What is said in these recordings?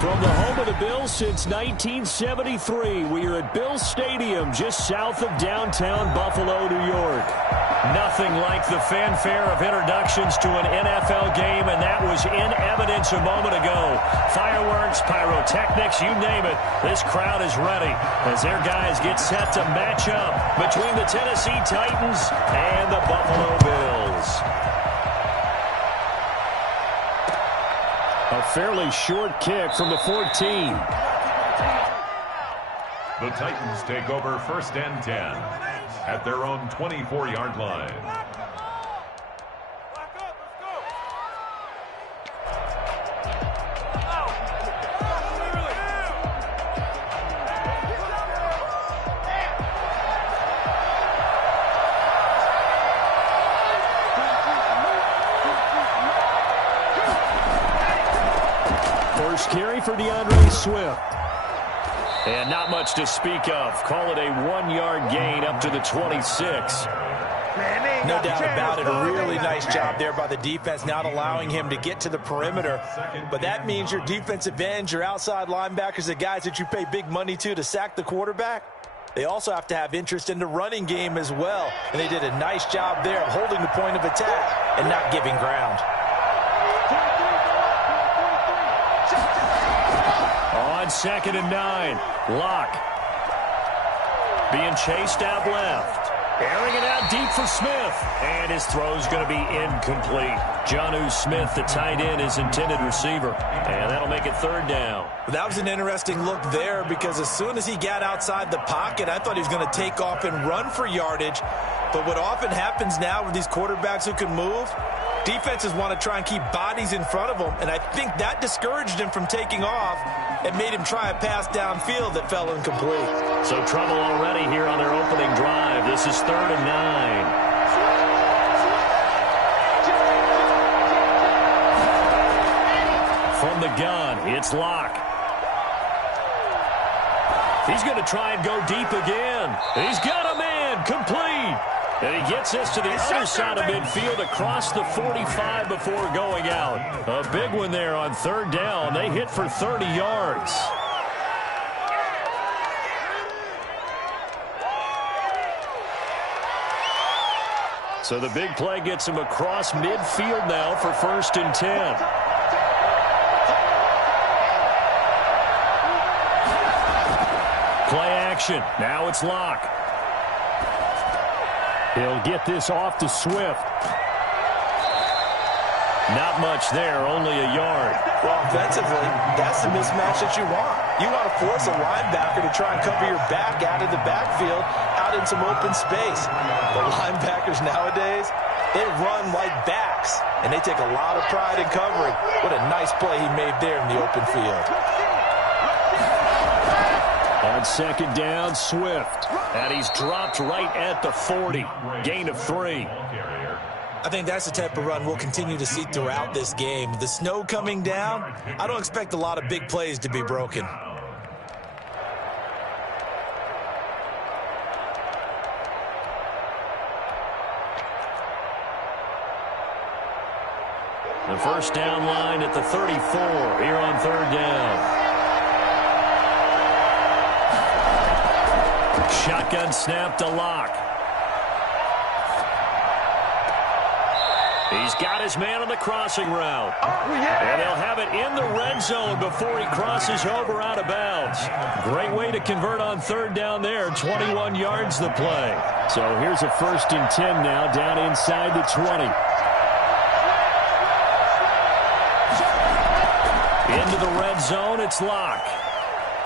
From the home of the Bills since 1973, we are at Bills Stadium just south of downtown Buffalo, New York. Nothing like the fanfare of introductions to an NFL game, and that was in evidence a moment ago. Fireworks, pyrotechnics, you name it. This crowd is ready as their guys get set to match up between the Tennessee Titans and the Buffalo Bills. A fairly short kick from the 14. The Titans take over 1st and 10 at their own 24-yard line. First carry for DeAndre Swift. And not much to speak of. Call it a 1-yard gain up to the 26. No doubt about it. A really nice job there by the defense, not allowing him to get to the perimeter. But that means your defensive ends, your outside linebackers, the guys that you pay big money to sack the quarterback, they also have to have interest in the running game as well. And they did a nice job there of holding the point of attack and not giving ground. On 2nd and 9, Locke being chased out left. Airing it out deep for Smith. And his throw's going to be incomplete. Jonnu Smith, the tight end, his intended receiver. And that'll make it 3rd down. That was an interesting look there because as soon as he got outside the pocket, I thought he was going to take off and run for yardage. But what often happens now with these quarterbacks who can move, defenses want to try and keep bodies in front of them, and I think that discouraged him from taking off and made him try a pass downfield that fell incomplete. So trouble already here on their opening drive. This is 3rd and 9. From the gun, it's Locke. He's going to try and go deep again. He's got a man, complete. And he gets this to the other side of midfield across the 45 before going out. A big one there on 3rd down. They hit for 30 yards. So the big play gets him across midfield now for 1st and 10. Play action. Now it's Locke. He'll get this off to Swift. Not much there, only a yard. Well, offensively, that's the mismatch that you want. You want to force a linebacker to try and cover your back out of the backfield, out in some open space. The linebackers nowadays, they run like backs, and they take a lot of pride in covering. What a nice play he made there in the open field. On 2nd down, Swift. And he's dropped right at the 40. Gain of 3. I think that's the type of run we'll continue to see throughout this game. The snow coming down, I don't expect a lot of big plays to be broken. The first down line at the 34 here on 3rd down. Shotgun snap to Locke. He's got his man on the crossing route. And they'll have it in the red zone before he crosses over out of bounds. Great way to convert on 3rd down there. 21 yards the play. So here's a 1st and 10 now down inside the 20. Into the red zone, it's Locke.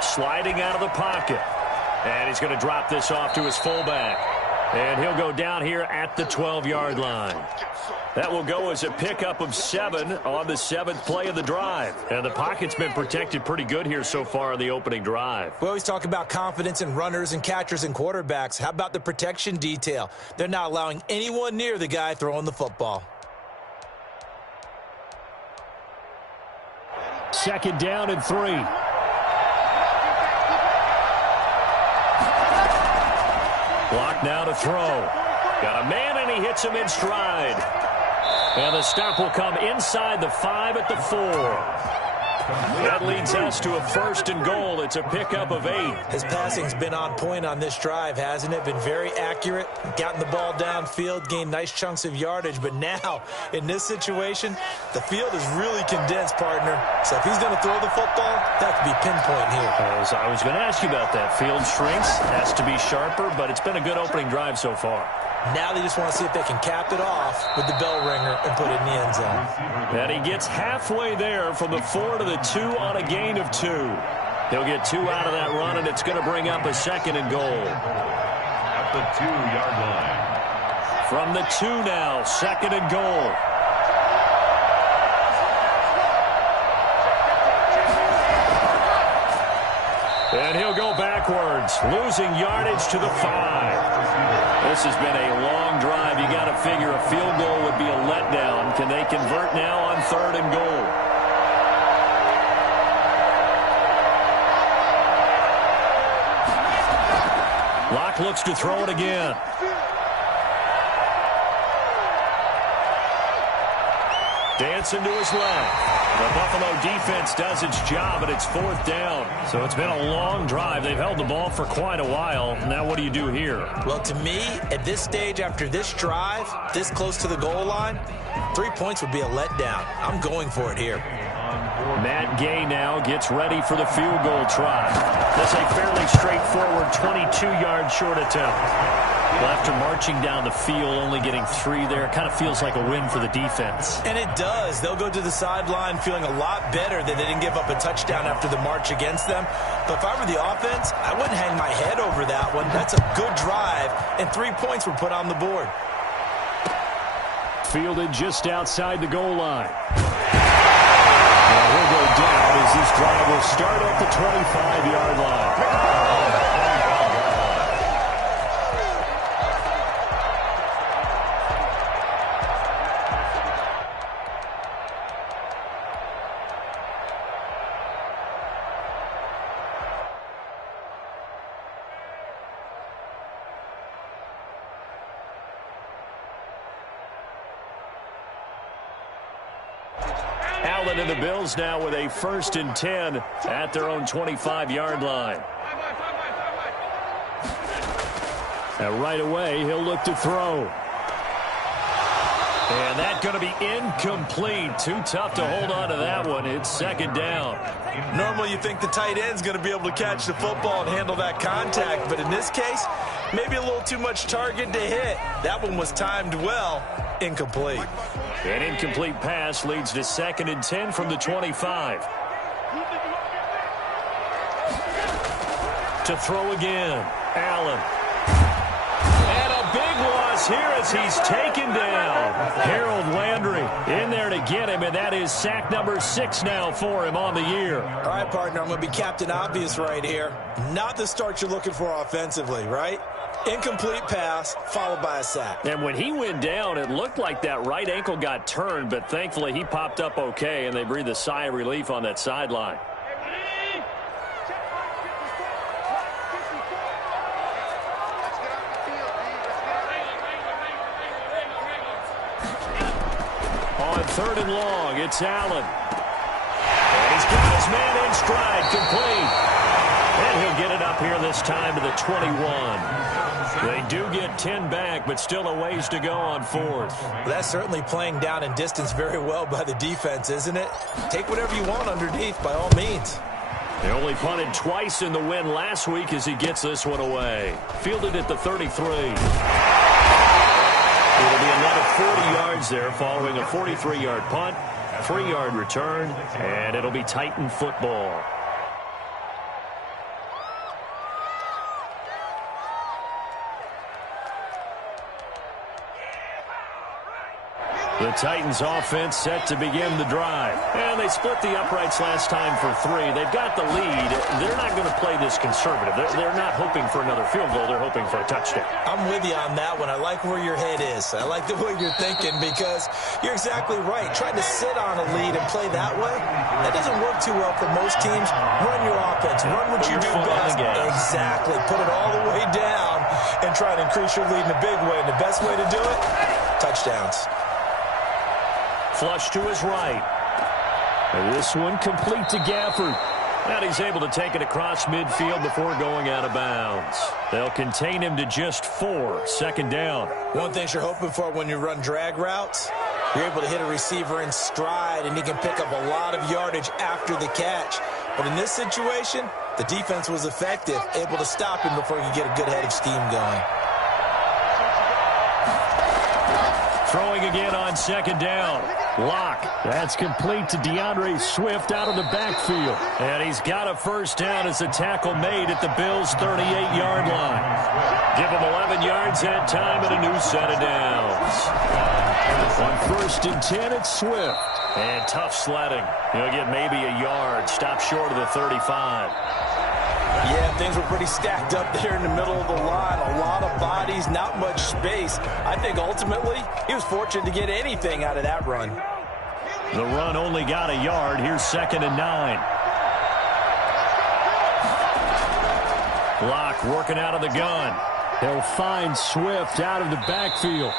Sliding out of the pocket. And he's going to drop this off to his fullback. And he'll go down here at the 12-yard line. That will go as a pickup of 7 on the 7th play of the drive. And the pocket's been protected pretty good here so far on the opening drive. We always talk about confidence in runners and catchers and quarterbacks. How about the protection detail? They're not allowing anyone near the guy throwing the football. 2nd down and 3. Block now to throw. Got a man, and he hits him in stride. And the stop will come inside the 5 at the 4. That leads us to a 1st and goal. It's a pickup of 8. His passing's been on point on this drive, hasn't it? Been very accurate, gotten the ball downfield, gained nice chunks of yardage. But now, in this situation, the field is really condensed, partner. So if he's going to throw the football, that could be pinpoint here. As I was going to ask you about that. Field shrinks, has to be sharper, but it's been a good opening drive so far. Now they just want to see if they can cap it off with the bell ringer and put it in the end zone. And he gets halfway there from the 4 to the 2 on a gain of 2. He'll get 2 out of that run, and it's going to bring up a 2nd and goal. At the 2-yard line. From the 2 now, 2nd and goal. And he'll go backwards, losing yardage to the 5. This has been a long drive. You got to figure a field goal would be a letdown. Can they convert now on 3rd and goal? Locke looks to throw it again. Dancing to his left. The Buffalo defense does its job, and it's 4th down. So it's been a long drive. They've held the ball for quite a while. Now what do you do here? Well, to me, at this stage, after this drive, this close to the goal line, 3 points would be a letdown. I'm going for it here. Matt Gay now gets ready for the field goal try. That's a fairly straightforward 22-yard short attempt. Well, after marching down the field, only getting 3 there, kind of feels like a win for the defense. And it does. They'll go to the sideline feeling a lot better that they didn't give up a touchdown after the march against them. But if I were the offense, I wouldn't hang my head over that one. That's a good drive, and 3 points were put on the board. Fielded just outside the goal line. He'll go down as this drive will start at the 25-yard line. Allen and the Bills now with a 1st and 10 at their own 25-yard line. Now right away, he'll look to throw. And that's going to be incomplete. Too tough to hold on to that one. It's 2nd down. Normally you think the tight end's going to be able to catch the football and handle that contact, but in this case, maybe a little too much target to hit. That one was timed well. Incomplete. An incomplete pass leads to 2nd and 10 from the 25. To throw again. Allen. And a big loss here as he's taken down. Harold Landry in there to get him, and that is sack number 6 now for him on the year. All right, partner, I'm going to be Captain Obvious right here. Not the start you're looking for offensively, right? Incomplete pass, followed by a sack. And when he went down, it looked like that right ankle got turned, but thankfully he popped up okay, and they breathed a sigh of relief on that sideline. On 3rd and long, it's Allen. And he's got his man in stride, complete. And he'll get it up here this time to the 21. They do get 10 back, but still a ways to go on 4th. Well, that's certainly playing down in distance very well by the defense, isn't it? Take whatever you want underneath, by all means. They only punted twice in the win last week as he gets this one away. Fielded at the 33. It'll be another 40 yards there following a 43-yard punt, 3-yard return, and it'll be Titan football. The Titans offense set to begin the drive. And they split the uprights last time for 3. They've got the lead. They're not going to play this conservative. They're not hoping for another field goal. They're hoping for a touchdown. I'm with you on that one. I like where your head is. I like the way you're thinking because you're exactly right. Trying to sit on a lead and play that way, that doesn't work too well for most teams. Run your offense. Run what you do best. Exactly. Put it all the way down and try to increase your lead in a big way. And the best way to do it, touchdowns. Flush to his right. And this one complete to Gafford. And he's able to take it across midfield before going out of bounds. They'll contain him to just 4. Second down. One thing you're hoping for when you run drag routes, you're able to hit a receiver in stride, and he can pick up a lot of yardage after the catch. But in this situation, the defense was effective, able to stop him before he could get a good head of steam going. Throwing again on second down. Locke. That's complete to DeAndre Swift out of the backfield. And he's got a first down as a tackle made at the Bills' 38-yard line. Give him 11 yards that time and a new set of downs. On 1st and 10, it's Swift. And tough sledding. He'll get maybe a yard. Stop short of the 35. Yeah, things were pretty stacked up there in the middle of the line. A lot of bodies, not much space. I think ultimately he was fortunate to get anything out of that run. The run only got a yard. Here's 2nd and 9. Locke working out of the gun. He'll find Swift out of the backfield.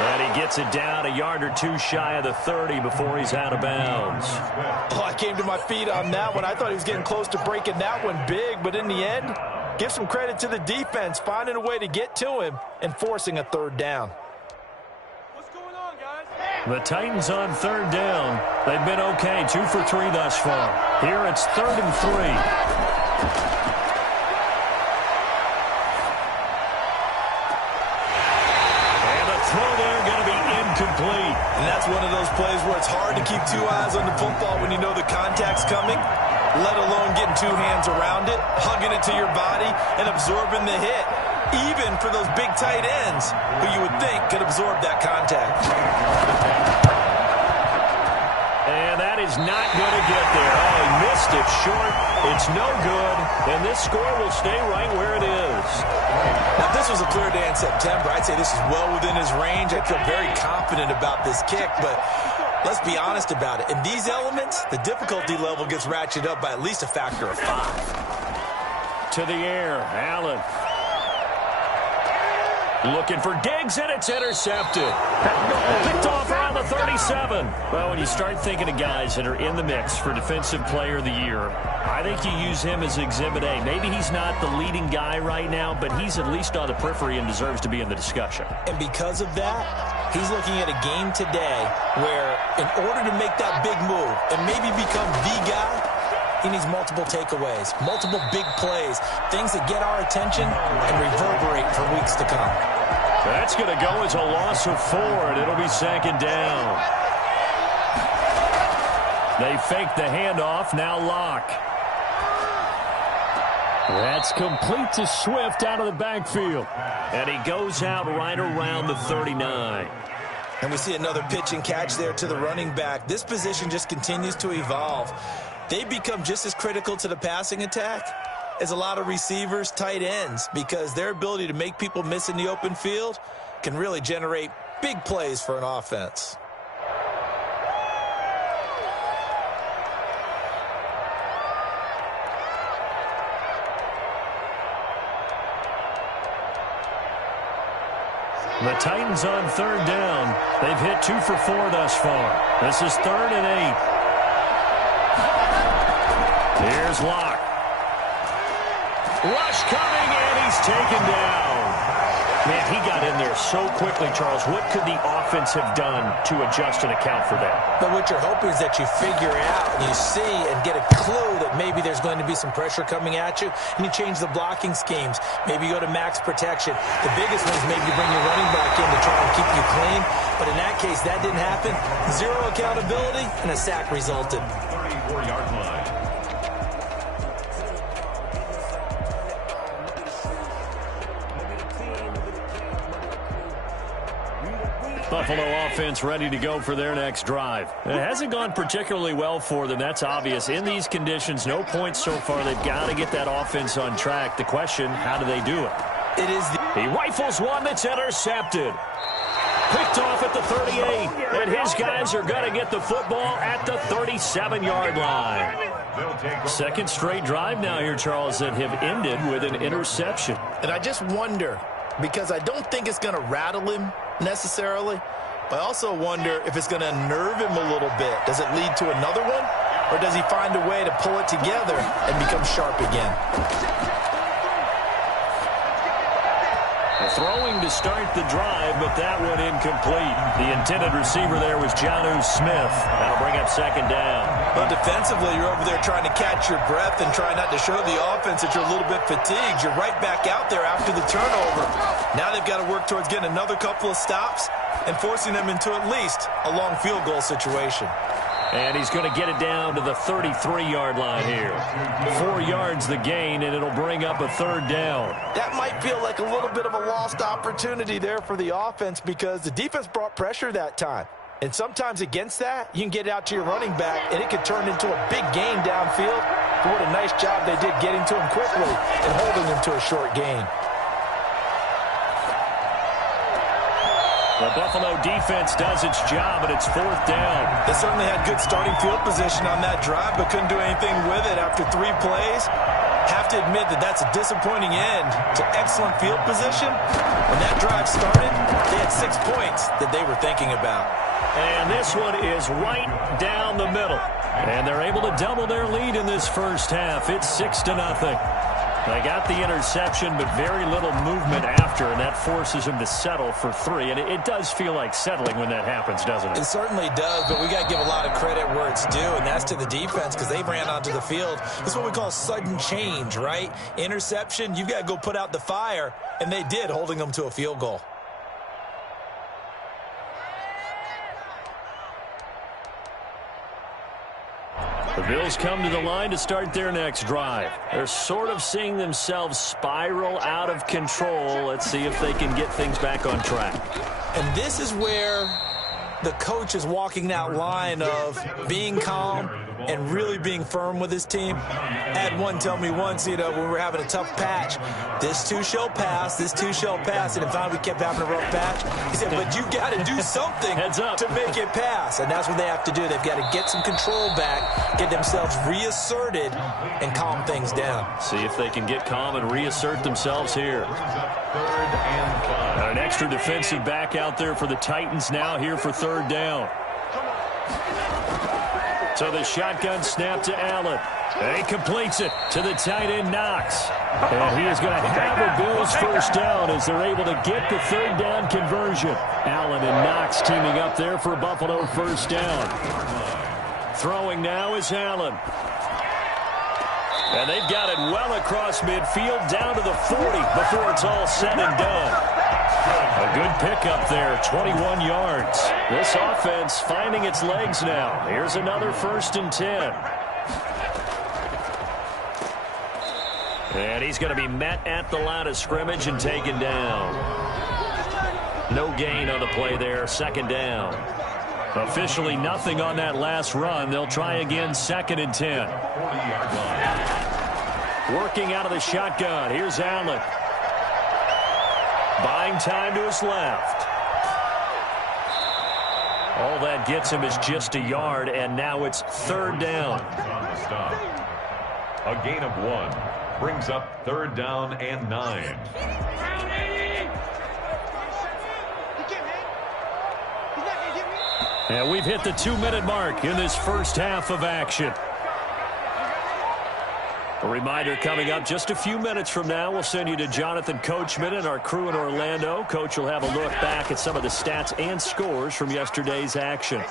And he gets it down a yard or two shy of the 30 before he's out of bounds. Oh, I came to my feet on that one. I thought he was getting close to breaking that one big, but in the end, give some credit to the defense, finding a way to get to him and forcing a 3rd down. What's going on, guys? The Titans on 3rd down. They've been okay, 2 for 3 thus far. Here it's 3rd and 3. Complete. And that's one of those plays where it's hard to keep 2 eyes on the football when you know the contact's coming, let alone getting 2 hands around it, hugging it to your body, and absorbing the hit, even for those big tight ends who you would think could absorb that contact. And that is not going to get there. Oh, he missed it short. It's no good. And this score will stay right where it is. Now, if this was a clear day in September, I'd say this is well within his range. I feel very confident about this kick, but let's be honest about it. In these elements, the difficulty level gets ratcheted up by at least a factor of 5. To the air, Allen. Looking for Diggs, and it's intercepted. Picked off around the 37. Well, when you start thinking of guys that are in the mix for Defensive Player of the Year, I think you use him as Exhibit A. Maybe he's not the leading guy right now, but he's at least on the periphery and deserves to be in the discussion. And because of that, he's looking at a game today where in order to make that big move and maybe become the guy, he needs multiple takeaways, multiple big plays, things that get our attention and reverberate for weeks to come. That's going to go as a loss of 4, and it'll be 2nd down. They fake the handoff, now Locke. That's complete to Swift out of the backfield. And he goes out right around the 39. And we see another pitch and catch there to the running back. This position just continues to evolve. They become just as critical to the passing attack as a lot of receivers, tight ends, because their ability to make people miss in the open field can really generate big plays for an offense. The Titans on 3rd down. They've hit 2 for 4 thus far. This is 3rd and 8. Here's Locke. Rush coming, and he's taken down. Man, he got in there so quickly, Charles. What could the offense have done to adjust and account for that? But what you're hoping is that you figure out and you see and get a clue that maybe there's going to be some pressure coming at you, and you change the blocking schemes. Maybe you go to max protection. The biggest one is maybe you bring your running back in to try and keep you clean. But in that case, that didn't happen. 0 accountability, and a sack resulted. 34-yard line. Buffalo offense ready to go for their next drive. It hasn't gone particularly well for them. That's obvious. In these conditions, no points so far. They've got to get that offense on track. The question, how do they do it? He rifles one that's intercepted. Picked off at the 38. And his guys are going to get the football at the 37-yard line. Second straight drive now here, Charles, that have ended with an interception. And I just wonder, because I don't think it's going to rattle him necessarily, but I also wonder if it's going to unnerve him a little bit. Does it lead to another one? or does he find a way to pull it together and become sharp again? Throwing to start the drive, but that one incomplete. The intended receiver there was Jonnu Smith. That'll bring up second down. Well, defensively, you're over there trying to catch your breath and try not to show the offense that you're a little bit fatigued. You're right back out there after the turnover. Now they've got to work towards getting another couple of stops and forcing them into at least a long field goal situation. And he's going to get it down to the 33-yard line here. 4 yards the gain, and it'll bring up a third down. That might feel like a little bit of a lost opportunity there for the offense because the defense brought pressure that time. And sometimes against that, you can get it out to your running back, and it could turn into a big gain downfield. But what a nice job they did getting to him quickly and holding him to a short gain. The Buffalo defense does its job, and it's fourth down. They certainly had good starting field position on that drive, but couldn't do anything with it after 3 plays. Have to admit that that's a disappointing end to excellent field position. When that drive started, they had 6 points that they were thinking about. And this one is right down the middle. And they're able to double their lead in this first half. It's 6-0. They got the interception, but very little movement after, and that forces them to settle for 3. And it does feel like settling when that happens, doesn't it? It certainly does, but we got to give a lot of credit where it's due, and that's to the defense because they ran onto the field. That's what we call sudden change, right? Interception, you've got to go put out the fire, and they did, holding them to a field goal. The Bills come to the line to start their next drive. They're sort of seeing themselves spiral out of control. Let's see if they can get things back on track. And this is where the coach is walking that line of being calm and really being firm with his team. I had one tell me once, when we were having a tough patch, this too shall pass, this too shall pass. And in fact, we kept having a rough patch. He said, but you got to do something to make it pass. And that's what they have to do. They've got to get some control back, get themselves reasserted, and calm things down. See if they can get calm and reassert themselves here. Third and 5. An extra defensive back out there for the Titans now here for third down. So the shotgun snap to Allen. And he completes it to the tight end, Knox. And he is going to have a Bills first down as they're able to get the third down conversion. Allen and Knox teaming up there for Buffalo first down. Throwing now is Allen. And they've got it well across midfield down to the 40 before it's all said and done. A good pickup there, 21 yards. This offense finding its legs now. Here's another 1st and 10. And he's going to be met at the line of scrimmage and taken down. No gain on the play there, 2nd down. Officially nothing on that last run. They'll try again, 2nd and 10. Working out of the shotgun. Here's Allen. Buying time to his left. All that gets him is just a yard, and now it's 3rd down. A gain of 1 brings up 3rd down and 9. And we've hit the 2-minute mark in this first half of action. A reminder coming up just a few minutes from now. We'll send you to Jonathan Coachman and our crew in Orlando. Coach will have a look back at some of the stats and scores from yesterday's action.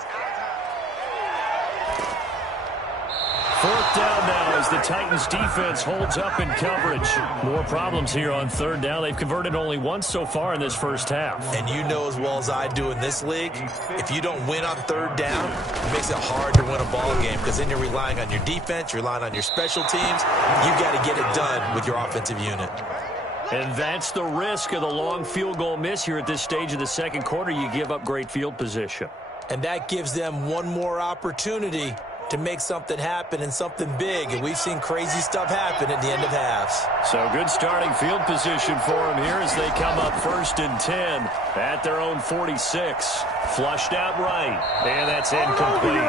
4th down now as the Titans defense holds up in coverage. More problems here on 3rd down. They've converted only once so far in this first half. And you know as well as I do in this league, if you don't win on 3rd down, it makes it hard to win a ball game because then you're relying on your defense, you're relying on your special teams. You've got to get it done with your offensive unit. And that's the risk of the long field goal miss here at this stage of the 2nd quarter. You give up great field position. And that gives them one more opportunity to make something happen and something big. And we've seen crazy stuff happen at the end of halves. So good starting field position for them here as they come up 1st and 10 at their own 46. Flushed out right. And that's incomplete.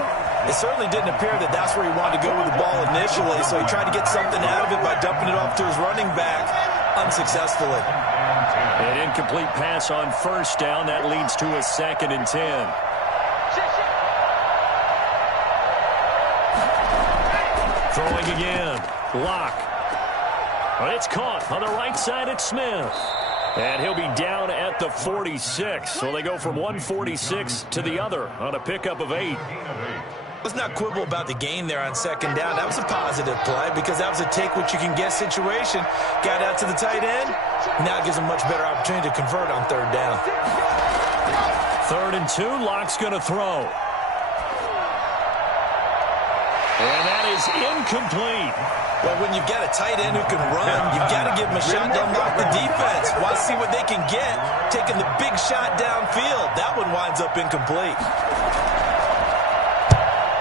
It certainly didn't appear that that's where he wanted to go with the ball initially. So he tried to get something out of it by dumping it off to his running back unsuccessfully. An incomplete pass on 1st down. That leads to a 2nd and 10. Throwing again. Locke. It's caught on the right side at Smith. And he'll be down at the 46. So they go from 146 to the other on a pickup of 8. Let's not quibble about the gain there on second down. That was a positive play because that was a take-what-you-can-get situation. Got out to the tight end. Now it gives him a much better opportunity to convert on third down. 3rd and 2. Locke's going to throw. And that is incomplete. Well, when you've got a tight end who can run, you've got to give him a shot to unlock the defense. Want to see what they can get, taking the big shot downfield. That one winds up incomplete.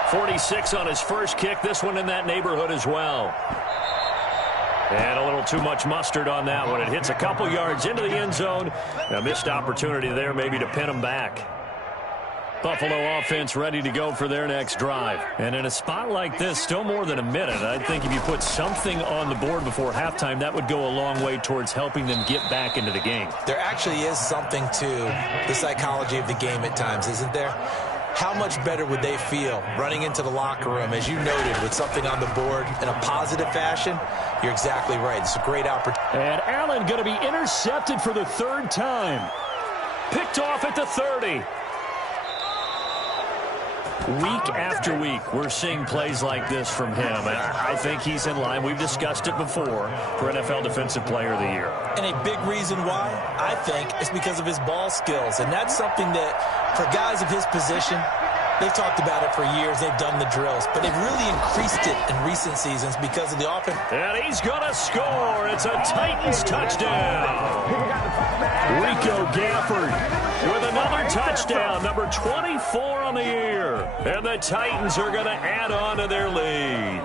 46 on his first kick. This one in that neighborhood as well. And a little too much mustard on that one. It hits a couple yards into the end zone. A missed opportunity there maybe to pin him back. Buffalo offense ready to go for their next drive. And in a spot like this, still more than a minute, I think if you put something on the board before halftime, that would go a long way towards helping them get back into the game. There actually is something to the psychology of the game at times, isn't there? How much better would they feel running into the locker room, as you noted, with something on the board in a positive fashion? You're exactly right. It's a great opportunity. And Allen going to be intercepted for the 3rd time. Picked off at the 30. Week after week, we're seeing plays like this from him. And I think he's in line. We've discussed it before for NFL Defensive Player of the Year. And a big reason why, I think, is because of his ball skills. And that's something that, for guys of his position, they've talked about it for years. They've done the drills. But they've really increased it in recent seasons because of the offense. And he's going to score. It's a Titans touchdown. Rico Gafford with another touchdown, number 24 on the year. And the Titans are going to add on to their lead.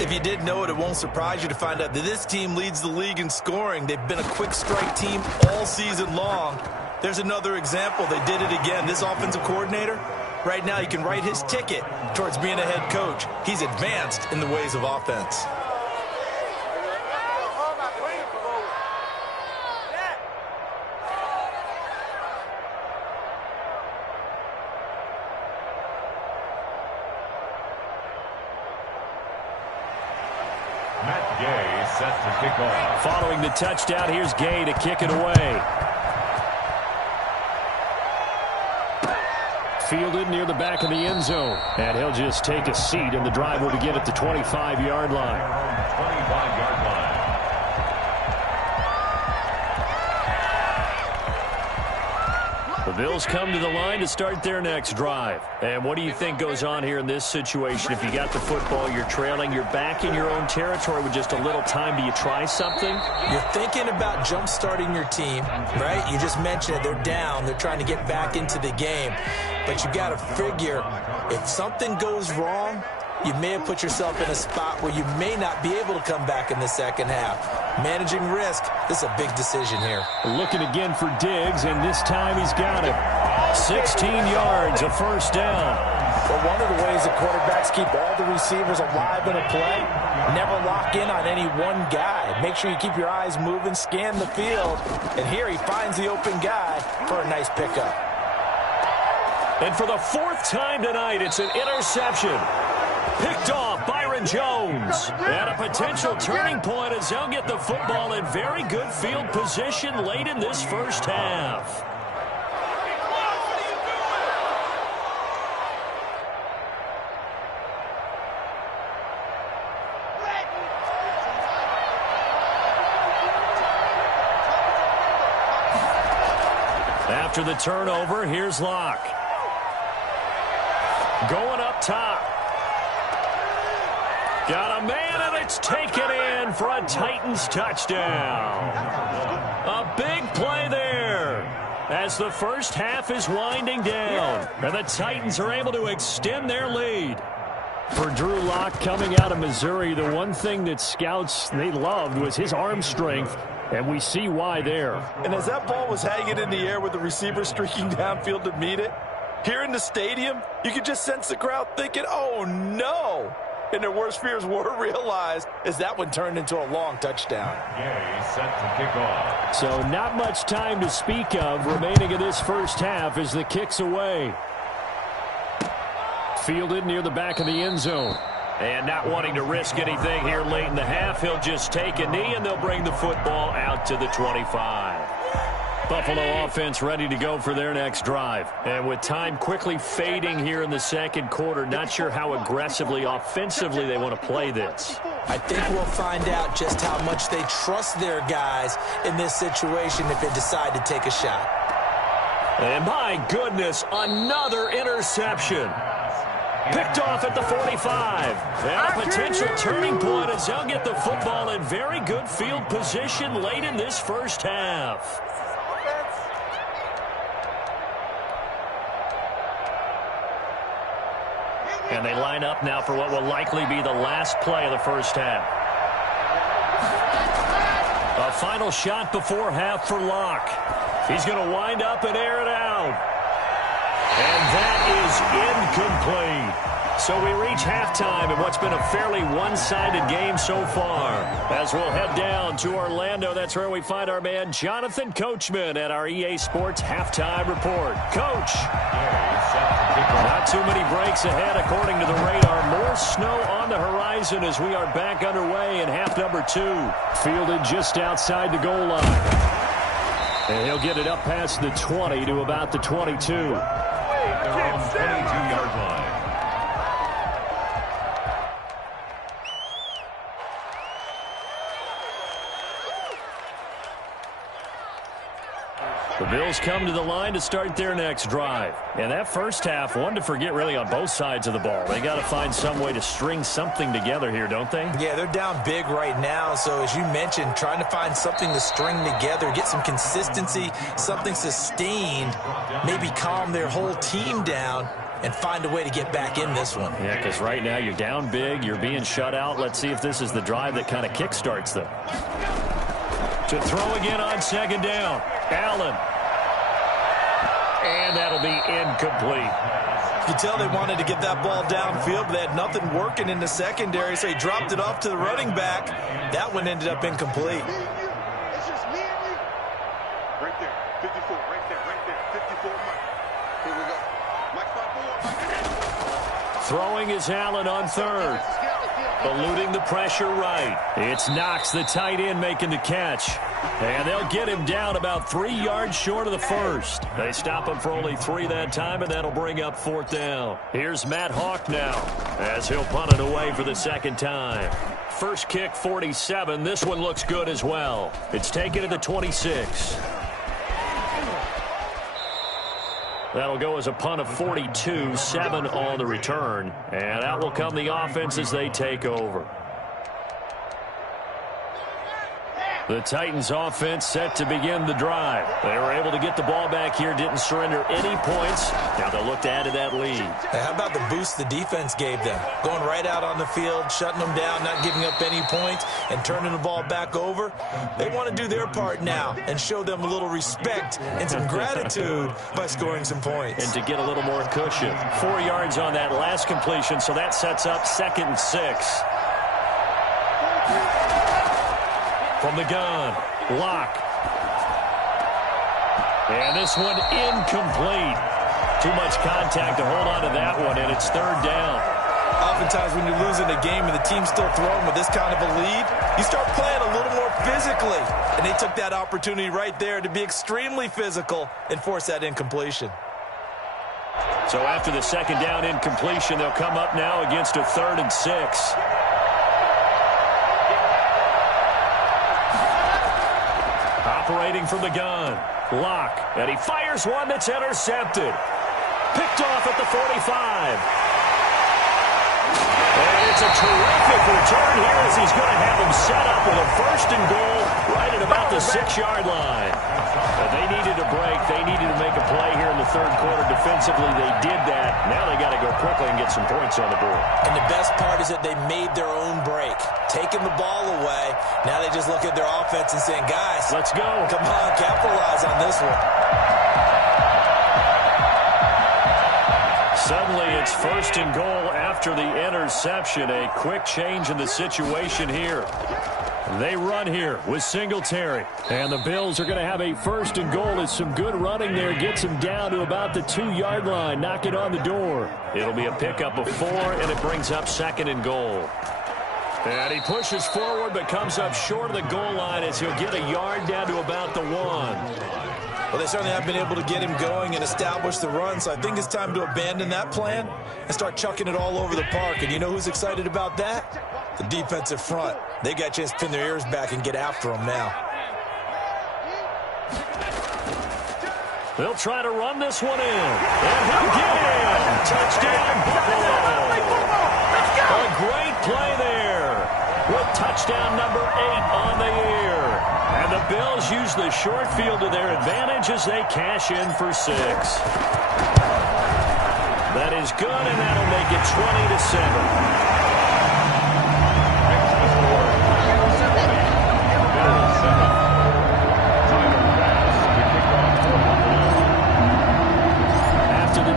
If you didn't know it, it won't surprise you to find out that this team leads the league in scoring. They've been a quick strike team all season long. There's another example. They did it again. This offensive coordinator, right now, he can write his ticket towards being a head coach. He's advanced in the ways of offense. Matt Gay set to kick off. Following the touchdown, here's Gay to kick it away. Fielded near the back of the end zone. And he'll just take a seat, and the drive will begin at the 25-yard line. 25-yard line. The Bills come to the line to start their next drive. And what do you think goes on here in this situation? If you got the football, you're trailing, you're back in your own territory with just a little time. Do you try something? You're thinking about jump-starting your team, right? You just mentioned it. They're down. They're trying to get back into the game. But you got to figure, if something goes wrong, you may have put yourself in a spot where you may not be able to come back in the second half. Managing risk, this is a big decision here. Looking again for Diggs, and this time he's got it. 16 yards, a first down. Well, one of the ways that quarterbacks keep all the receivers alive in a play, never lock in on any one guy. Make sure you keep your eyes moving, scan the field, and here he finds the open guy for a nice pickup. And for the 4th time tonight, it's an interception. Picked off Byron Jones. And a potential turning point as they'll get the football in very good field position late in this first half. After the turnover, here's Locke. Going up top. Got a man, and it's taken in for a Titans touchdown. A big play there as the first half is winding down. And the Titans are able to extend their lead. For Drew Lock coming out of Missouri, the one thing that scouts they loved was his arm strength. And we see why there. And as that ball was hanging in the air with the receiver streaking downfield to meet it, here in the stadium, you could just sense the crowd thinking, oh, no. And their worst fears were realized as that one turned into a long touchdown. Gay set to kick off. So not much time to speak of remaining in this first half as the kick's away. Fielded near the back of the end zone. And not wanting to risk anything here late in the half, he'll just take a knee, and they'll bring the football out to the 25. Buffalo offense ready to go for their next drive. And with time quickly fading here in the second quarter, not sure how aggressively, offensively they want to play this. I think we'll find out just how much they trust their guys in this situation if they decide to take a shot. And my goodness, another interception. Picked off at the 45. And a potential turning point as they'll get the football in very good field position late in this first half. And they line up now for what will likely be the last play of the first half. A final shot before half for Locke. He's going to wind up and air it out. And that is incomplete. So we reach halftime in what's been a fairly one-sided game so far. As we'll head down to Orlando, that's where we find our man Jonathan Coachman at our EA Sports Halftime Report. Coach. Not too many breaks ahead according to the radar. More snow on the horizon as we are back underway in half number 2. Fielded just outside the goal line. And he'll get it up past the 20 to about the 22. 22-yard line. The Bills come to the line to start their next drive. And that first half, one to forget really on both sides of the ball. They got to find some way to string something together here, don't they? Yeah, they're down big right now. So as you mentioned, trying to find something to string together, get some consistency, something sustained, maybe calm their whole team down and find a way to get back in this one. Yeah, because right now you're down big, you're being shut out. Let's see if this is the drive that kind of kickstarts them. To throw again on second down. Allen. And that'll be incomplete. You can tell they wanted to get that ball downfield, but they had nothing working in the secondary, so he dropped it off to the running back. That one ended up incomplete. It's just me and you. Right there, 54, right there, 54, Mike. Here we go. Mike 5-4. Throwing is Allen on third. Eluding the pressure right. It's Knox, the tight end, making the catch. And they'll get him down about 3 yards short of the first. They stop him for only 3 that time, and that'll bring up fourth down. Here's Matt Hawk now as he'll punt it away for the second time. First kick, 47. This one looks good as well. It's taken to the 26. That'll go as a punt of 42, 7 on the return. And out will come the offense as they take over. The Titans offense set to begin the drive. They were able to get the ball back here, didn't surrender any points. Now they'll look to add to that lead. Hey, how about the boost the defense gave them? Going right out on the field, shutting them down, not giving up any points, and turning the ball back over. They want to do their part now and show them a little respect and some gratitude by scoring some points. And to get a little more cushion. 4 yards on that last completion, so that sets up 2nd and 6. From the gun, Locke. And this one incomplete. Too much contact to hold on to that one, and it's 3rd down. Oftentimes when you're losing a game and the team's still throwing with this kind of a lead, you start playing a little more physically. And they took that opportunity right there to be extremely physical and force that incompletion. So after the 2nd down incompletion, they'll come up now against a 3rd and 6. Operating from the gun, Locke, and he fires one that's intercepted. Picked off at the 45. And it's a terrific return here as he's going to have him set up with a 1st and goal right at about the 6-yard line. And they needed a break. They needed to make a play here in the 3rd quarter. Defensively, they did that. Now they got to go quickly and get some points on the board. And the best part is that they made their own break. Taking the ball away. Now they just look at their offense and saying, guys, let's go. Come on, capitalize on this one. Suddenly it's 1st and goal after the interception. A quick change in the situation here. They run here with Singletary. And the Bills are going to have a first and goal as some good running there gets them down to about the 2-yard line. Knock it on the door. It'll be a pickup of 4, and it brings up second and goal. And he pushes forward but comes up short of the goal line as he'll get a yard down to about the 1. Well, they certainly have been able to get him going and establish the run, so I think it's time to abandon that plan and start chucking it all over the park. And you know who's excited about that? The defensive front. They got a chance to pin their ears back and get after him now. They'll try to run this one in. And he'll get in. Touchdown, Buffalo. A great play there with touchdown number 8 on the year. And the Bills use the short field to their advantage as they cash in for 6. That is good, and that'll make it 20-7.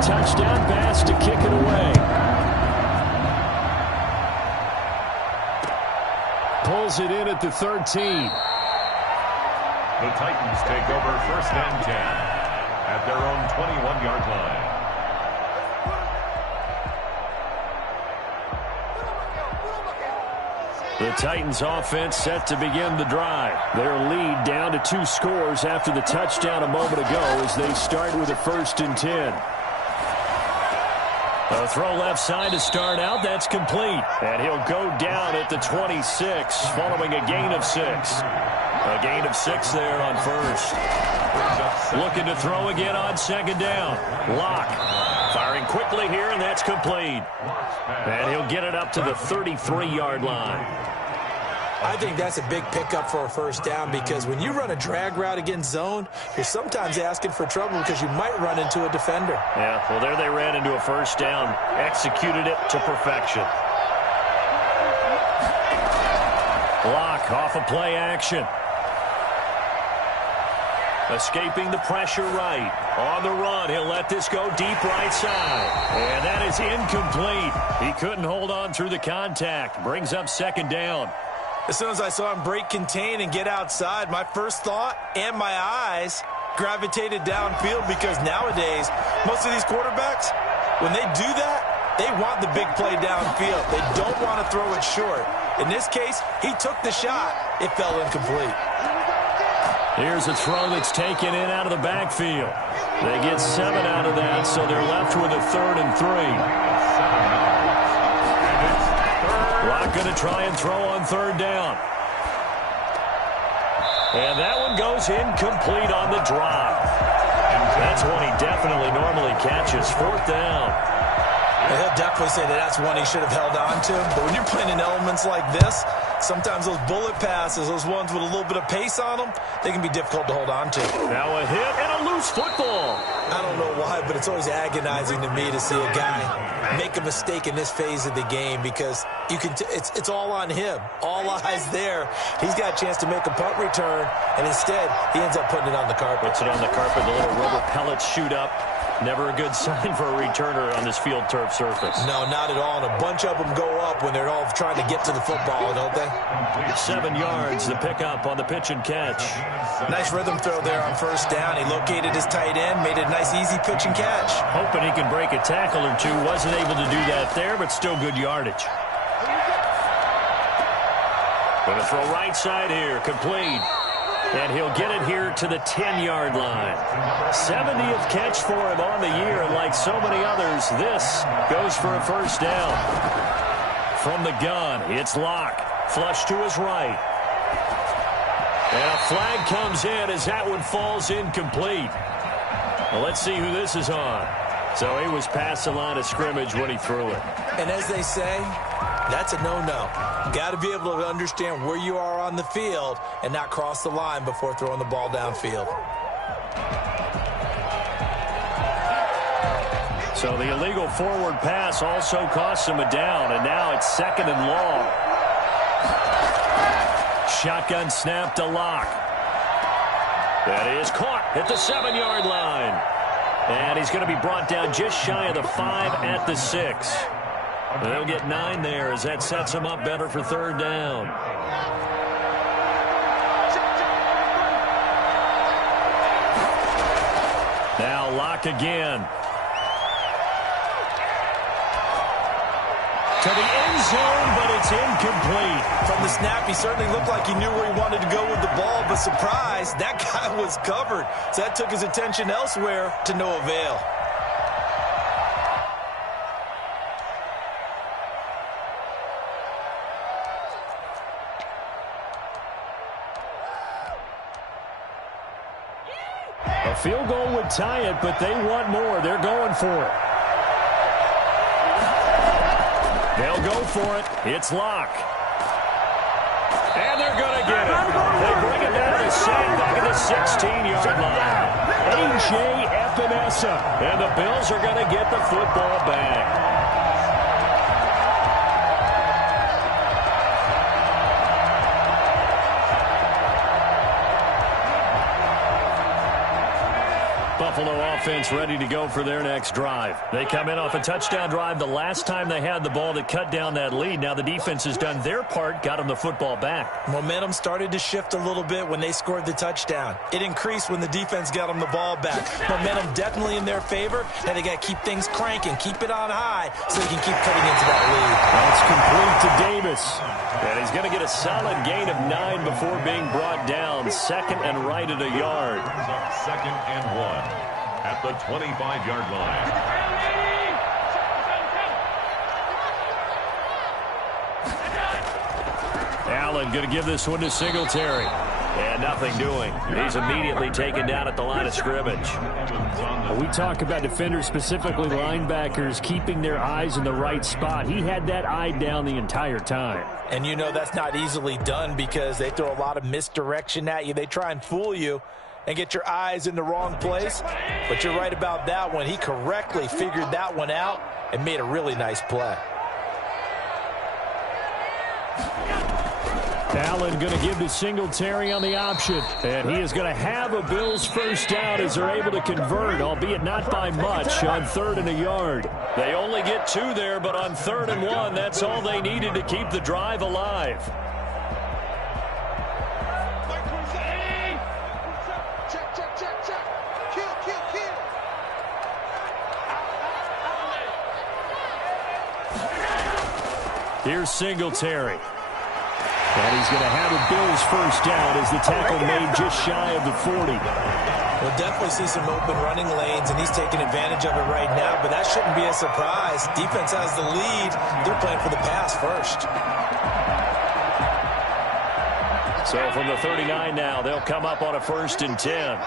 Touchdown pass to kick it away. Pulls it in at the 13. The Titans take over first and 10 at their own 21-yard line. The Titans offense set to begin the drive. Their lead down to 2 scores after the touchdown a moment ago as they start with a first and 10. A throw left side to start out. That's complete. And he'll go down at the 26 following a gain of 6. A gain of 6 there on first. Looking to throw again on second down. Locke firing quickly here, and that's complete. And he'll get it up to the 33-yard line. I think that's a big pickup for a first down because when you run a drag route against zone, you're sometimes asking for trouble because you might run into a defender. Yeah, well, there they ran into a first down. Executed it to perfection. Locke off of play action. Escaping the pressure right. On the run, he'll let this go deep right side. And that is incomplete. He couldn't hold on through the contact. Brings up second down. As soon as I saw him break contain and get outside, my first thought and my eyes gravitated downfield because nowadays, most of these quarterbacks, when they do that, they want the big play downfield. They don't want to throw it short. In this case, he took the shot. It fell incomplete. Here's a throw that's taken in out of the backfield. They get 7 out of that, so they're left with a 3rd and 3. Locke going to try and throw on 3rd down. And that one goes incomplete on the drive. That's one he definitely normally catches. 4th down. He'll definitely say that that's one he should have held on to. But when you're playing in elements like this, sometimes those bullet passes, those ones with a little bit of pace on them, they can be difficult to hold on to. Now a hit and a loose football. I don't know why, but it's always agonizing to me to see a guy make a mistake in this phase of the game because you can. It's all on him. All eyes there. He's got a chance to make a punt return, and instead he ends up putting it on the carpet. Puts it on the carpet. The little rubber pellets shoot up. Never a good sign for a returner on this field turf surface. No, not at all. And a bunch of them go up when they're all trying to get to the football, don't they? 7 yards, the pickup on the pitch and catch. Nice rhythm throw there on 1st down. He located his tight end, made it a nice, easy pitch and catch. Hoping he can break a tackle or two. Wasn't able to do that there, but still good yardage. Going to throw right side here, complete. And he'll get it here to the 10-yard line. 70th catch for him on the year, and like so many others, this goes for a first down. From the gun, it's Locke. Flush to his right. And a flag comes in as that one falls incomplete. Well, let's see who this is on. So he was past the line of scrimmage when he threw it. And as they say, that's a no-no. Got to be able to understand where you are on the field and not cross the line before throwing the ball downfield. So the illegal forward pass also costs him a down, and now it's 2nd and long. Shotgun snap to Locke. That is caught at the 7-yard line. And he's going to be brought down just shy of the 5 at the 6. They'll get 9 there as that sets him up better for 3rd down. Now Locke again. To the end zone, but it's incomplete. From the snap, he certainly looked like he knew where he wanted to go with the ball, but surprise, that guy was covered. So that took his attention elsewhere to no avail. A field goal would tie it, but they want more. They're going for it. They'll go for it. It's Locke. And they're going to get it. They bring it down to Sam back at the 16-yard line. A.J. Epinesa. And the Bills are going to get the football back. Buffalo offense ready to go for their next drive. They come in off a touchdown drive the last time they had the ball that cut down that lead. Now the defense has done their part, got them the football back. Momentum started to shift a little bit when they scored the touchdown. It increased when the defense got them the ball back. Momentum definitely in their favor, and they got to keep things cranking, keep it on high so they can keep cutting into that lead. That's complete to Davis. And he's going to get a solid gain of 9 before being brought down. Second and right at a yard. Second and 1 at the 25-yard line. Allen going to give this one to Singletary. And nothing doing. He's immediately taken down at the line of scrimmage. We talk about defenders, specifically linebackers, keeping their eyes in the right spot. He had that eye down the entire time. And you know that's not easily done because they throw a lot of misdirection at you. They try and fool you and get your eyes in the wrong place. But you're right about that one. He correctly figured that one out and made a really nice play. Allen going to give to Singletary on the option. And he is going to have a Bills first down as they're able to convert, albeit not by much, on 3rd and a yard. They only get 2 there, but on 3rd and 1, that's all they needed to keep the drive alive. Here's Singletary. And he's going to have a Bills first down as the tackle made just shy of the 40. We'll definitely see some open running lanes, and he's taking advantage of it right now, but that shouldn't be a surprise. Defense has the lead. They're playing for the pass first. So from the 39 now, they'll come up on a 1st and 10.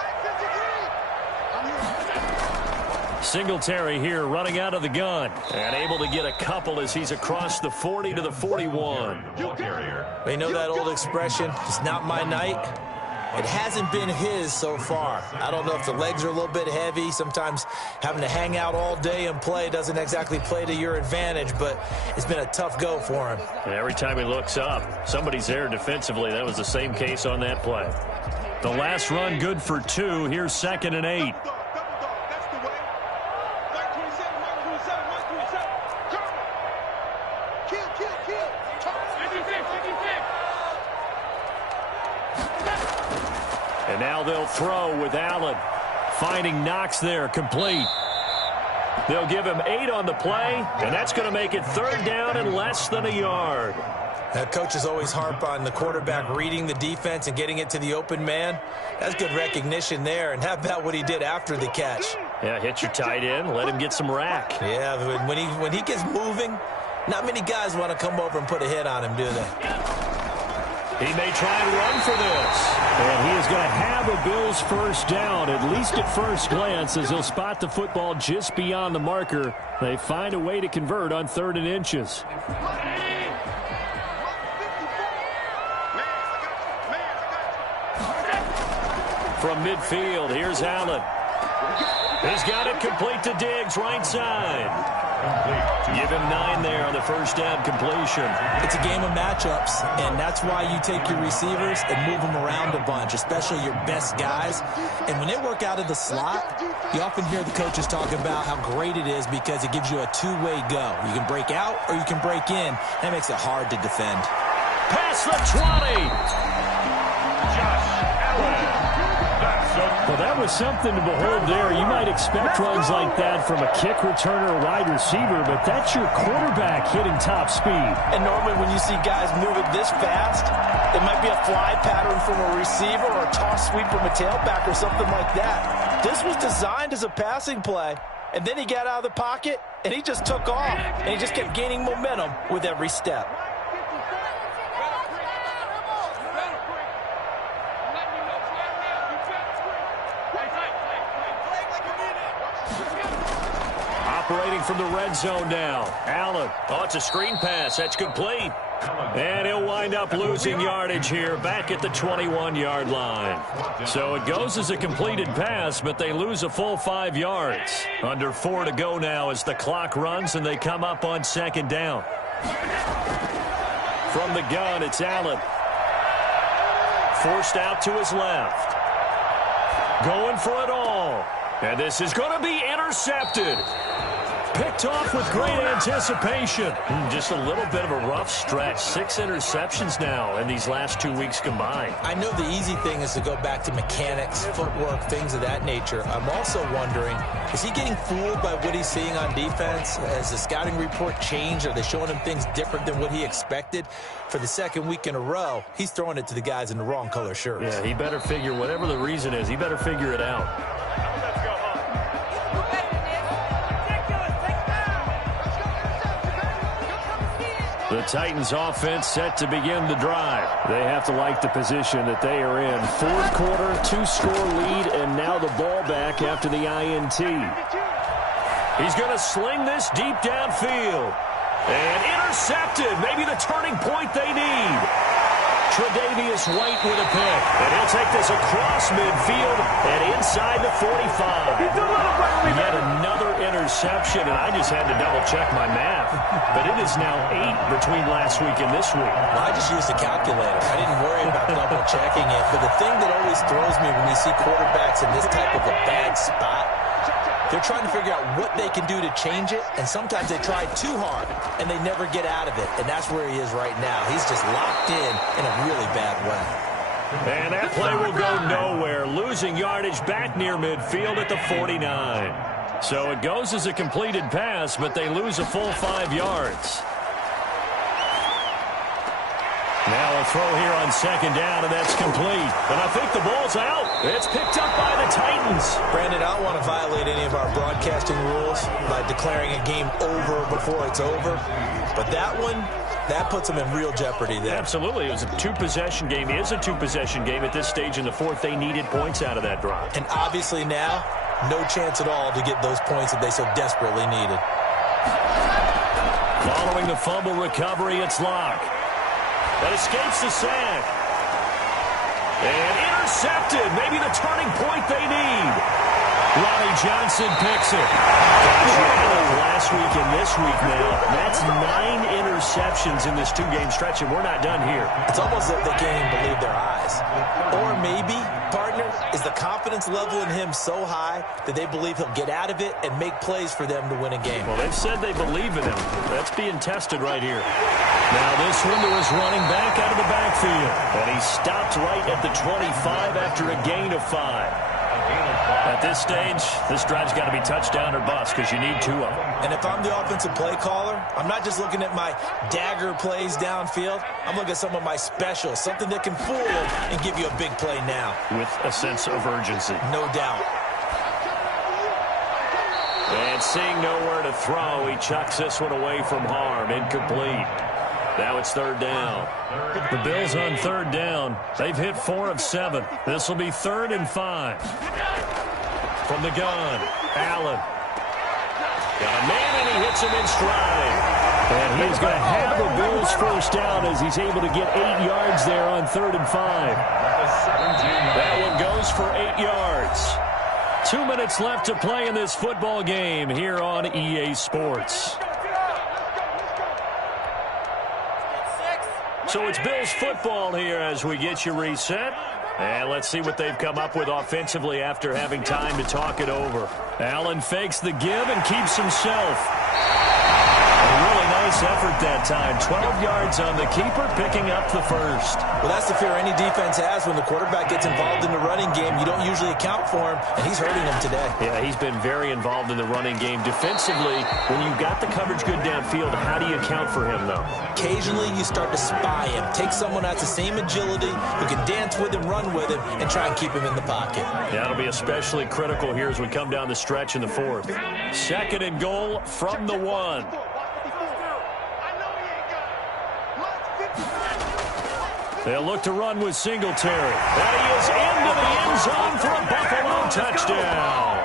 Singletary here running out of the gun and able to get a couple as he's across the 40 to the 41. They know that old expression, it's not my night. It hasn't been his so far. I don't know if the legs are a little bit heavy. Sometimes having to hang out all day and play doesn't exactly play to your advantage, but it's been a tough go for him. And every time he looks up, somebody's there defensively. That was the same case on that play. The last run good for 2. Here's 2nd and 8. And now they'll throw with Allen. Finding Knox there, complete. They'll give him 8 on the play, and that's going to make it 3rd down and less than a yard. Coaches always harp on the quarterback reading the defense and getting it to the open man. That's good recognition there. And how about what he did after the catch? Yeah, hit your tight end, let him get some rack. Yeah, when he gets moving, not many guys want to come over and put a hit on him, do they? He may try and run for this. And he is going to have a Bills first down, at least at first glance, as he'll spot the football just beyond the marker. They find a way to convert on 3rd and inches. From midfield, here's Allen. He's got it complete to Diggs, right side. Give him 9 there on the first down completion. It's a game of matchups, and that's why you take your receivers and move them around a bunch, especially your best guys. And when they work out of the slot, you often hear the coaches talk about how great it is because it gives you a two-way go. You can break out or you can break in. That makes it hard to defend. Past the 20. Well, that that was something to behold there. You might expect runs like that from a kick returner or wide receiver, but that's your quarterback hitting top speed. And normally when you see guys moving this fast, it might be a fly pattern from a receiver or a toss sweep from a tailback or something like that. This was designed as a passing play, and then he got out of the pocket, and he just took off, and he just kept gaining momentum with every step. Operating from the red zone now. Allen. Oh, it's a screen pass. That's complete. And he'll wind up losing yardage here back at the 21-yard line. So it goes as a completed pass, but they lose a full 5 yards. Under 4 to go now as the clock runs and they come up on second down. From the gun, it's Allen. Forced out to his left. Going for it all. And this is going to be intercepted. Picked off with great anticipation. Just a little bit of a rough stretch. 6 interceptions now in these last 2 weeks combined. I know the easy thing is to go back to mechanics, footwork, things of that nature. I'm also wondering, is he getting fooled by what he's seeing on defense? Has the scouting report changed? Are they showing him things different than what he expected? For the second week in a row, he's throwing it to the guys in the wrong color shirts. Yeah, he better figure, whatever the reason is, he better figure it out. The Titans offense set to begin the drive. They have to like the position that they are in. Fourth quarter, 2-score lead, and now the ball back after the INT. He's going to sling this deep downfield. And intercepted. Maybe the turning point they need. Tre'Davious White with a pick. And he'll take this across midfield and inside the 45. Yet another interception, and I just had to double-check my math. But it is now 8 between last week and this week. Well, I just used a calculator. I didn't worry about double-checking it. But the thing that always throws me when you see quarterbacks in this type of a bad spot, they're trying to figure out what they can do to change it, and sometimes they try too hard, and they never get out of it. And that's where he is right now. He's just locked in a really bad way. And that play will go nowhere, losing yardage back near midfield at the 49. So it goes as a completed pass, but they lose a full 5 yards. Now a throw here on second down, and that's complete. And I think the ball's out. It's picked up by the Titans. Brandon, I don't want to violate any of our broadcasting rules by declaring a game over before it's over. But that one, that puts them in real jeopardy there. Absolutely. It was a 2-possession game. It is a 2-possession game at this stage in the fourth. They needed points out of that drive. And obviously now, no chance at all to get those points that they so desperately needed. Following the fumble recovery, it's Locke. That escapes the sack. And intercepted. Maybe the turning point they need. Ronnie Johnson picks it. Last week and this week now. That's 9 interceptions in this 2-game stretch, and we're not done here. It's almost as if they can't even believe their eyes. Or maybe, partner, is the confidence level in him so high that they believe he'll get out of it and make plays for them to win a game. Well, they've said they believe in him. That's being tested right here. Now this one to his running back out of the backfield. And he stopped right at the 25 after a gain of 5. At this stage, this drive's got to be touchdown or bust because you need 2 of them. And if I'm the offensive play caller, I'm not just looking at my dagger plays downfield. I'm looking at some of my specials, something that can fool and give you a big play now. With a sense of urgency. No doubt. And seeing nowhere to throw, he chucks this one away from harm. Incomplete. Now it's third down. The Bills on third down. They've hit 4 of 7. This will be 3rd and 5. From the gun, Allen. Got a man, and he hits him in stride. And he's going to have a Bills first down as he's able to get 8 yards there on 3rd and 5. That one goes for 8 yards. 2 minutes left to play in this football game here on EA Sports. So it's Bills football here as we get you reset. And let's see what they've come up with offensively after having time to talk it over. Allen fakes the give and keeps himself. A really nice effort that time. 12 yards on the keeper, picking up the first. Well, that's the fear any defense has when the quarterback gets involved in the running game. You don't usually account for him, and he's hurting him today. Yeah, he's been very involved in the running game. Defensively, when you got the coverage good downfield, how do you account for him, though? Occasionally, you start to spy him. Take someone who has the same agility, who can dance with him, run with him, and try and keep him in the pocket. That'll be especially critical here as we come down the stretch in the fourth. Second and goal from the 1. They'll look to run with Singletary. And he is into the end zone for a Buffalo touchdown.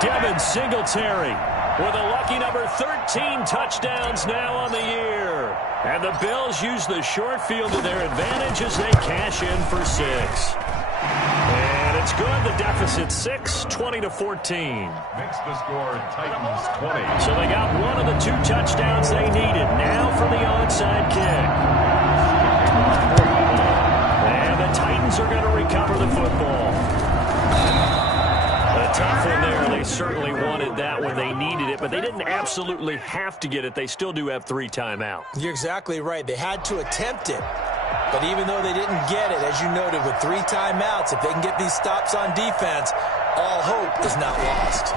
Devin Singletary with a lucky number 13 touchdowns now on the year. And the Bills use the short field to their advantage as they cash in for 6. And it's good. The deficit 6, 20-14. Makes the score Titans 20. So they got one of the 2 touchdowns they needed. Now for the onside kick. And the Titans are going to recover the football. A tough one there. They certainly wanted that when they needed it, but they didn't absolutely have to get it. They still do have 3 timeouts. You're exactly right. They had to attempt it. But even though they didn't get it, as you noted, with 3 timeouts, if they can get these stops on defense, all hope is not lost.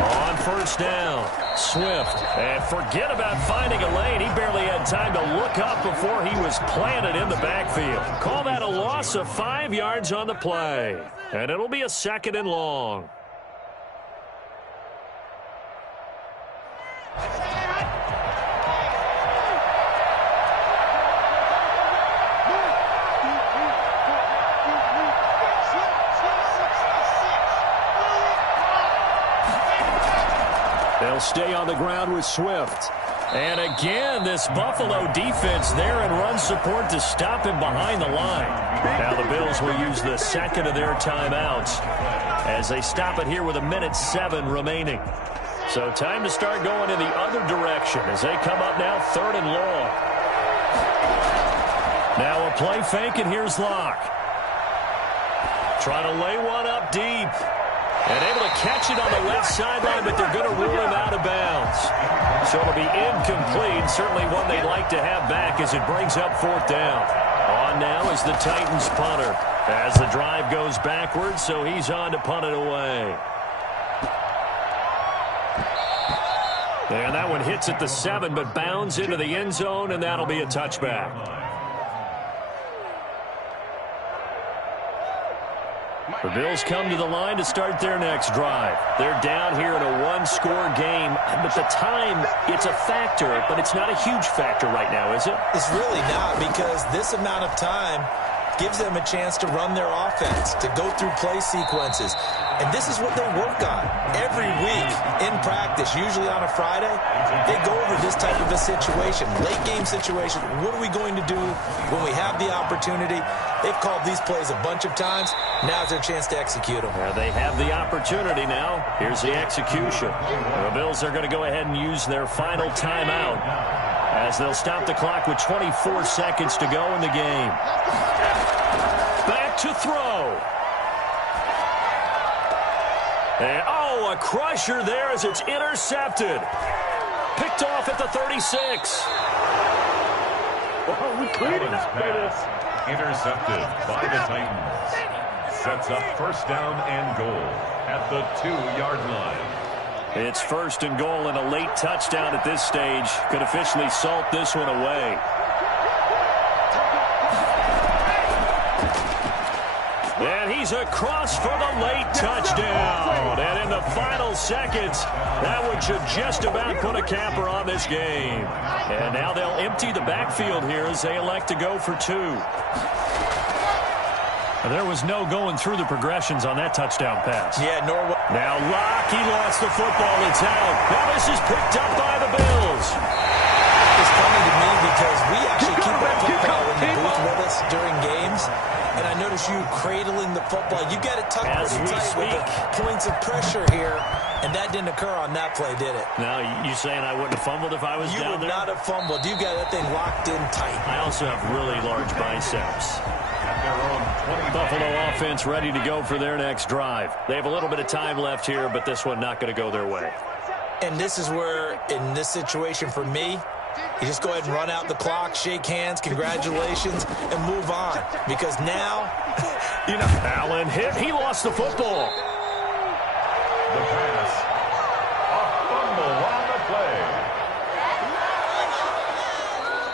On first down, Swift. And forget about finding a lane. He barely had time to look up before he was planted in the backfield. Call that a loss of 5 yards on the play. And it'll be a 2nd and long. They'll stay on the ground with Swift. And again, this Buffalo defense there in run support to stop him behind the line. Now the Bills will use the 2nd of their timeouts as they stop it here with 1:07 remaining. So time to start going in the other direction as they come up now 3rd and long. Now a play fake, and here's Locke. Trying to lay one up deep. And able to catch it on the left sideline, but they're going to rule him out of bounds. So it'll be incomplete. Certainly one they'd like to have back as it brings up 4th down. On now is the Titans punter as the drive goes backwards, so he's on to punt it away. And that one hits at the 7, but bounds into the end zone, and that'll be a touchback. The Bills come to the line to start their next drive. They're down here in a 1-score game, but the time, it's a factor, but it's not a huge factor right now, is it? It's really not, because this amount of time gives them a chance to run their offense, to go through play sequences. And this is what they work on every week in practice, usually on a Friday. They go over this type of a situation, late game situation. What are we going to do when we have the opportunity? They've called these plays a bunch of times. Now's their chance to execute them. They have the opportunity now. Here's the execution. The Bills are going to go ahead and use their final timeout as they'll stop the clock with 24 seconds to go in the game. Back to throw. And, a crusher there as it's intercepted. Picked off at the 36. Allen's pass intercepted by the Titans. Sets up first down and goal at the 2-yard line. It's 1st and goal, and a late touchdown at this stage could officially salt this one away. And he's across for the late touchdown. And in the final seconds, that one should just about put a capper on this game. And now they'll empty the backfield here as they elect to go for 2. There was no going through the progressions on that touchdown pass. Yeah, Now Locke, he lost the football. It's out. Now this is picked up by the Bills. It's funny to me because we actually keep our football in the booth with us during games. And I notice you cradling the football. You got it tucked pretty tight with the points of pressure here. And that didn't occur on that play, did it? Now, you saying I wouldn't have fumbled if I was down there? You would not have fumbled. You got that thing locked in tight. I also have really large biceps. Buffalo offense ready to go for their next drive. They have a little bit of time left here, but this one not going to go their way. And this is where, in this situation for me, you just go ahead and run out the clock, shake hands, congratulations, and move on. Because now, you know. Allen hit. He lost the football. The pass. A fumble on the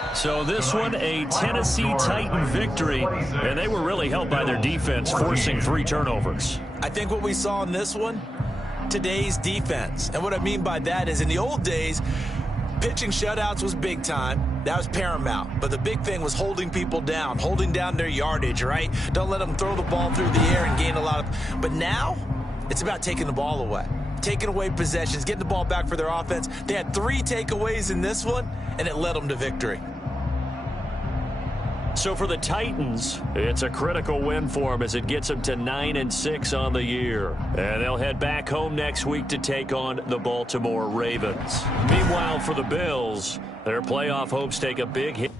play. So this one, a Tennessee Titan victory, and they were really helped by their defense, forcing 3 turnovers. I think what we saw in this one, today's defense. And what I mean by that is in the old days, pitching shutouts was big time. That was paramount. But the big thing was holding people down, holding down their yardage, right? Don't let them throw the ball through the air and gain a lot of. But now, it's about taking the ball away, taking away possessions, getting the ball back for their offense. They had 3 takeaways in this one, and it led them to victory. So for the Titans, it's a critical win for them as it gets them to 9-6 on the year. And they'll head back home next week to take on the Baltimore Ravens. Meanwhile, for the Bills, their playoff hopes take a big hit.